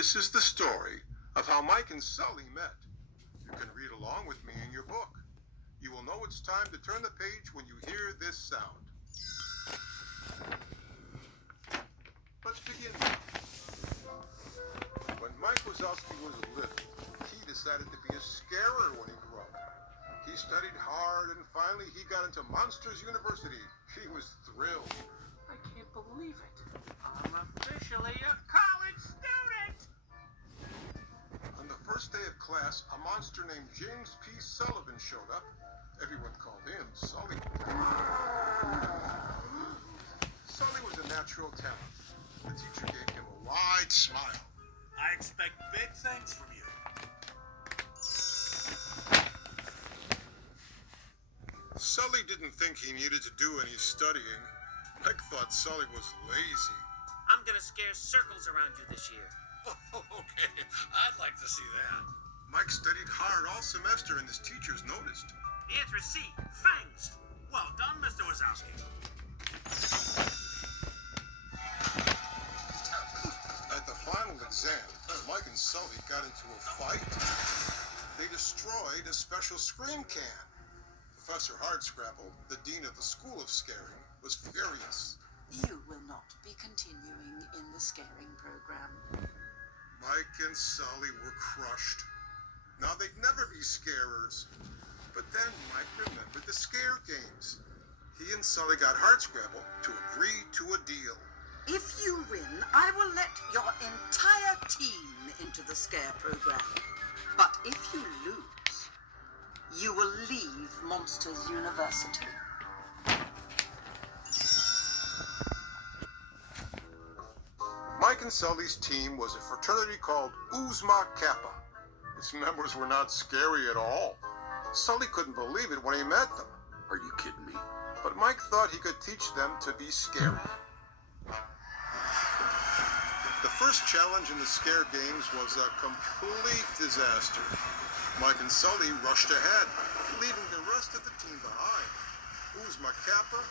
This is the story of how Mike and Sully met. You can read along with me in your book. You will know it's time to turn the page when you hear this sound. Let's begin. When Mike Wazowski was little, he decided to be a scarer when he grew up. He studied hard and finally he got into Monsters University. He was thrilled. I can't believe it. I'm officially a college student! On the first day of class, a monster named James P. Sullivan showed up. Everyone called him Sully. Sully was a natural talent. The teacher gave him a wide smile. I expect big things from you. Sully didn't think he needed to do any studying. Mike thought Sully was lazy. I'm gonna scare circles around you this year. Okay, I'd like to see that. Mike studied hard all semester and his teachers noticed. The answer is C. Fangs. Well done, Mr. Wazowski. At the final exam, Mike and Sully got into a fight. They destroyed a special scream can. Professor Hardscrabble, the dean of the School of Scaring, was furious. You will not be continuing in the scaring program. Mike and Sully were crushed. Now they'd never be scarers. But then Mike remembered the scare games. He and Sully got Hardscrabble to agree to a deal. If you win, I will let your entire team into the scare program. But if you lose, you will leave Monsters University. Mike and Sully's team was a fraternity called Oozma Kappa. Its members were not scary at all. Sully couldn't believe it when he met them. Are you kidding me? But Mike thought he could teach them to be scary. The first challenge in the scare games was a complete disaster. Mike and Sully rushed ahead, leaving the rest of the team behind. Oozma Kappa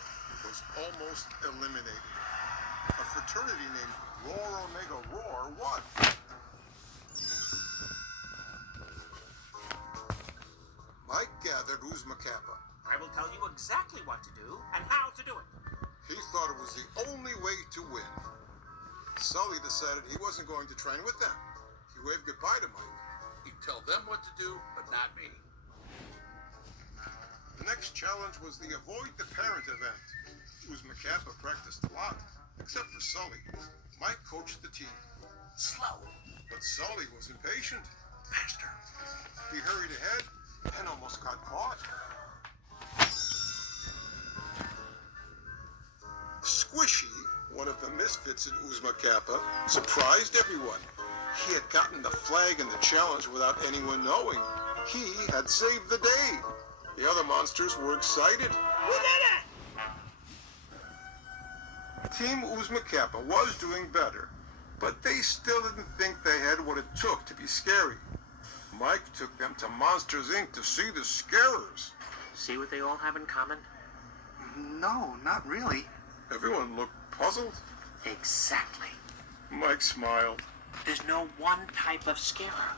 was almost eliminated. A fraternity named Roar Omega Roar won. Mike gathered Oozma Kappa. I will tell you exactly what to do and how to do it. He thought it was the only way to win. Sully decided he wasn't going to train with them. He waved goodbye to Mike. You tell them what to do, but not me. The next challenge was the Avoid the Parent event. Oozma Kappa practiced a lot, except for Sully. Mike coached the team. Slow. But Sully was impatient. Faster. He hurried ahead and almost got caught. Squishy, one of the misfits in Oozma Kappa, surprised everyone. He had gotten the flag in the challenge without anyone knowing. He had saved the day. The other monsters were excited. We did it! Team Oozma Kappa was doing better, but they still didn't think they had what it took to be scary. Mike took them to Monsters, Inc. to see the scarers. See what they all have in common? No, not really. Everyone looked puzzled. Exactly. Mike smiled. There's no one type of scarer.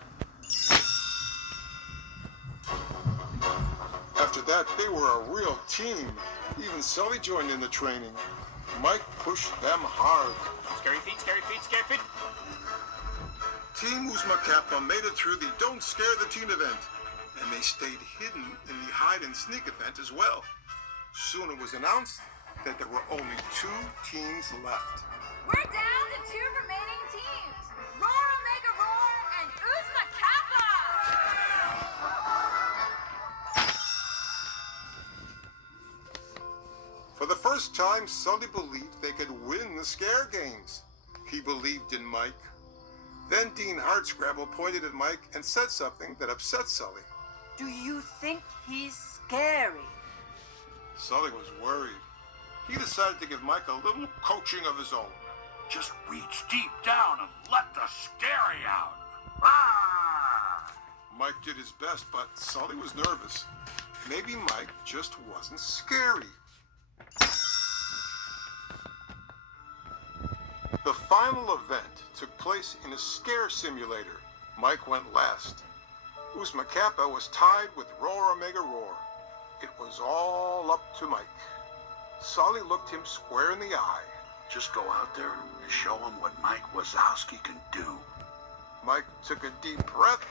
After that, they were a real team. Even Sully joined in the training. Mike pushed them hard. Scary feet, scary feet, scary feet. Team Oozma Kappa made it through the Don't Scare the Teen event, and they stayed hidden in the Hide and Sneak event as well. Soon it was announced that there were only 2 teams left. We're down to 2 remaining teams. Roar Omega Roar and Oozma Kappa! For the first time, Sully believed they could win the scare games. He believed in Mike. Then Dean Hardscrabble pointed at Mike and said something that upset Sully. Do you think he's scary? Sully was worried. He decided to give Mike a little coaching of his own. Just reach deep down and let the scary out. Ah! Mike did his best, but Sully was nervous. Maybe Mike just wasn't scary. The final event took place in a scare simulator. Mike went last. Oozma Kappa was tied with Roar Omega Roar. It was all up to Mike. Sully looked him square in the eye. Just go out there and show him what Mike Wazowski can do. Mike took a deep breath.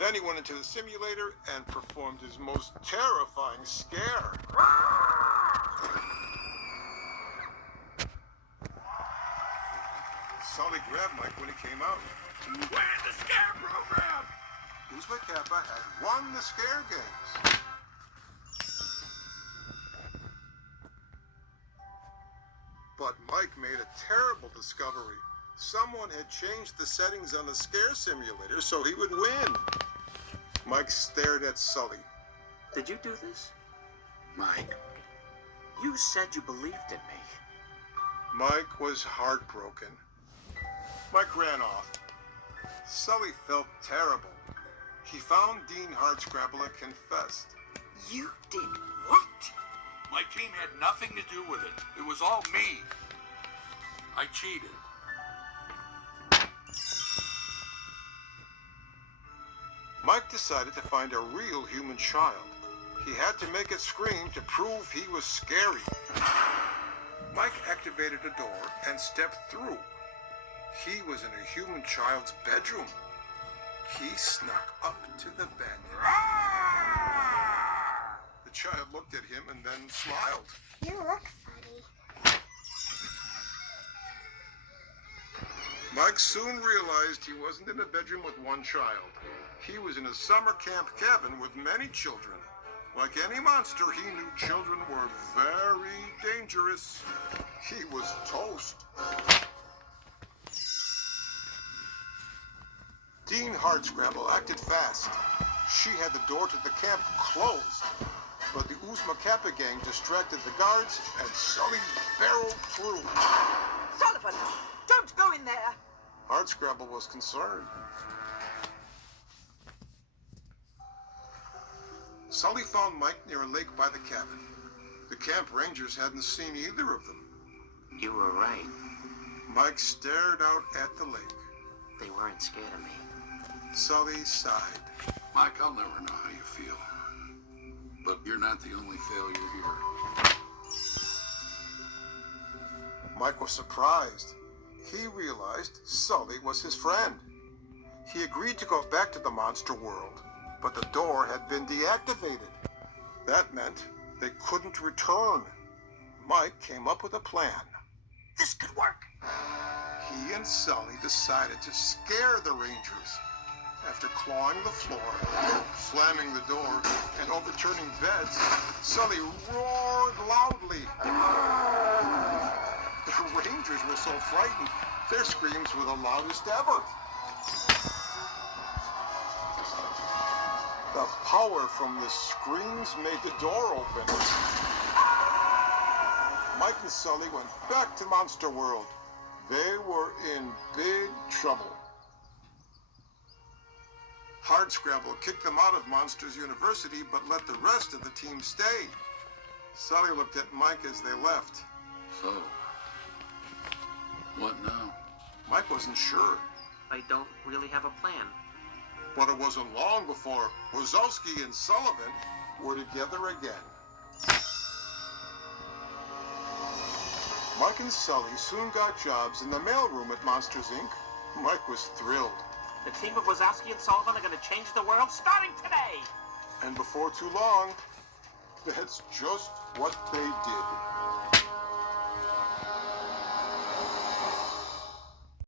Then he went into the simulator and performed his most terrifying scare. Sully grabbed Mike when he came out. Win the scare program! Oozma Kappa had won the scare games. But Mike made a terrible discovery. Someone had changed the settings on the scare simulator so he would win. Mike stared at Sully. Did you do this? Mike, You said you believed in me. Mike was heartbroken. Mike ran off. Sully felt terrible. He found Dean Hardscrabble and confessed. You did what? my team had nothing to do with it. It was all me. I cheated. Mike decided to find a real human child. He had to make it scream to prove he was scary. Mike activated a door and stepped through. He was in a human child's bedroom. He snuck up to the bed. The child looked at him and then smiled. You look funny. Mike soon realized he wasn't in a bedroom with one child. He was in a summer camp cabin with many children. Like any monster, he knew children were very dangerous. He was toast. Dean Hardscrabble acted fast. She had the door to the camp closed. But the Oozma Kappa gang distracted the guards, and Sully barreled through. Sullivan, don't go in there. Hardscrabble was concerned. Sully found Mike near a lake by the cabin. The camp rangers hadn't seen either of them. You were right. Mike stared out at the lake. They weren't scared of me. Sully sighed. Mike, I'll never know how you feel. But you're not the only failure here. Mike was surprised. He realized Sully was his friend. He agreed to go back to the monster world, but the door had been deactivated. That meant they couldn't return. Mike came up with a plan. This could work. He and Sully decided to scare the Rangers. After clawing the floor, slamming the door, and overturning beds, Sully roared loudly. The Rangers were so frightened, their screams were the loudest ever. The power from the screams made the door open. Mike and Sully went back to Monster World. They were in big trouble. Hardscrabble kicked them out of Monsters University, but let the rest of the team stay. Sully looked at Mike as they left. So, what now? Mike wasn't sure, I don't really have a plan. but it wasn't long before Wazowski and Sullivan were together again. Mike and Sully soon got jobs in the mailroom at Monsters, Inc. Mike was thrilled. The team of Wazowski and Sullivan are going to change the world starting today. And before too long, that's just what they did.